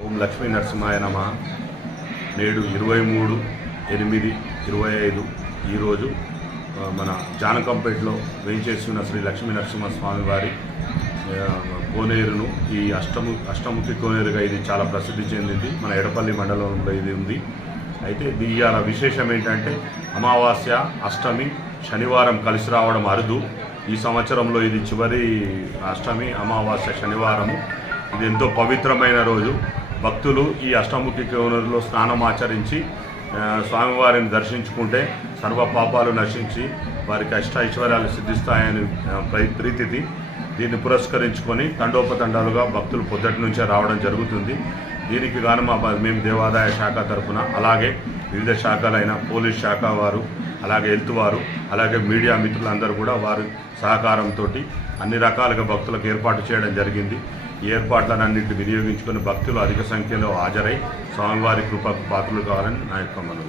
ఓం లక్ష్మీ నరసింహాయ నమ. నేడు ఇరవై మూడు ఎనిమిది ఇరవై ఐదు ఈరోజు మన జానకంపేటలో వేయించేస్తున్న శ్రీ లక్ష్మీ నరసింహస్వామి వారి కోనేరును. ఈ అష్టము అష్టముఖి కోనేరుగా ఇది చాలా ప్రసిద్ధి చెందింది. మన ఎడపల్లి మండలంలో ఇది ఉంది. అయితే దీయాల విశేషం ఏంటంటే అమావాస్య అష్టమి శనివారం కలిసి రావడం అరుదు. ఈ సంవత్సరంలో ఇది చివరి అష్టమి అమావాస్య శనివారము. ఇది ఎంతో పవిత్రమైన రోజు. భక్తులు ఈ అష్టముఖి కోనేరులో స్నానం ఆచరించి స్వామివారిని దర్శించుకుంటే సర్వ పాపాలు నశించి వారికి అష్ట ఐశ్వర్యాలు సిద్ధిస్తాయని ప్రీతిది. దీన్ని పురస్కరించుకొని తండోపతండాలుగా భక్తులు పొద్దటి నుంచే రావడం జరుగుతుంది. దీనికి గాను మా మేము దేవాదాయ శాఖ తరఫున అలాగే వివిధ శాఖలైన పోలీస్ శాఖ వారు అలాగే హెల్త్ వారు అలాగే మీడియా మిత్రులందరూ కూడా వారి సహకారంతో అన్ని రకాలుగా భక్తులకు ఏర్పాటు చేయడం జరిగింది. ఈ వినియోగించుకుని అన్నింటిని భక్తులు అధిక సంఖ్యలో హాజరై స్వామివారి కృపకు పాత్రలు కావాలని నా యొక్క మనవి.